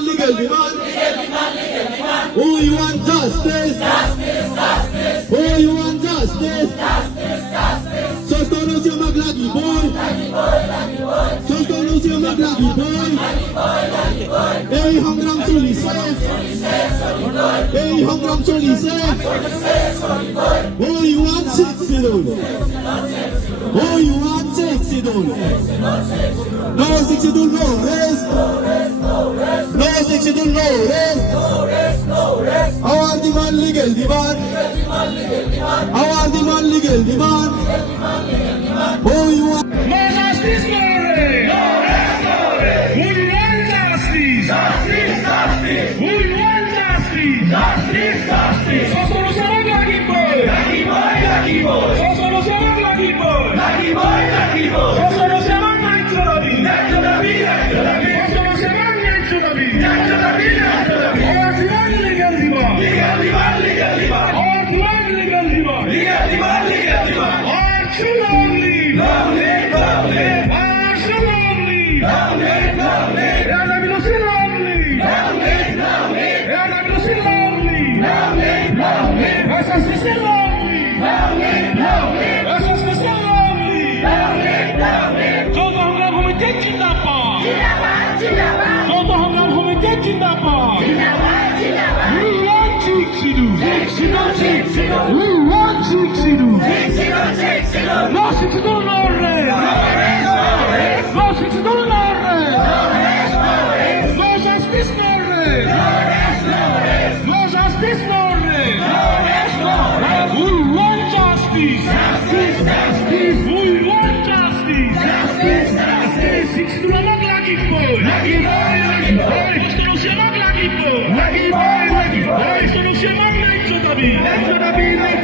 legal demand. Who you want justice? Who you want justice? Sostanus yung maglagi boy. Sostanus yung maglagi boy. Hey hangram solise. Hey hangram solise. Who you want sexy dole? Who you want sexy dole? No sexy dole, no rest. No sexy dole, no rest. Our demand legal demand. Our demand legal demand. Who you want? No justice, no rest. No rest, no rest. Who you want justice? Justice, justice. Who you want justice? Justice, justice. Sosoro sarang lagi boy. Lagi boy, lagi boy. Sosoro sarang lagi boy. Lagi boy, lagi boy. Sosoro sarang naik jodobi. Naik jodobi, naik jodobi. Sosoro sarang naik jodobi. Naik jodobi, naik jodobi. Orang tuan legal demand. Legal demand, legal demand. Orang tuan legal demand. Legal demand, legal demand. Orang tuan legal. Long live, long live. ARSU long live. Long live, long live. ARWC long live. Long live, long live. ARWC long live. Long live, long live. SSDC long live. Long live, long live. SSDC long live. Long live, long live. 저도 한강 코미테 진다빠. 진다빠, 진다빠. 저도 한강 코미테 진다빠. 진다빠, 진다빠. We want 직시루. 직시루, 직시루. We want 직시루. 직시루, 직시루. No 직시루, no rest. No rest, no rest. No 직시루, no rest. No rest, no rest. No justice, no rest. No rest, no rest. No justice, no rest. No rest, no rest. We want justice. Justice, justice. We want justice. Justice, justice. 직시루 maglagi po. Lagi boy, lagi boy. Konstitusya maglagi po. Lagi boy, lagi boy. Konstitusya maglagi po. Naik jodobi, naik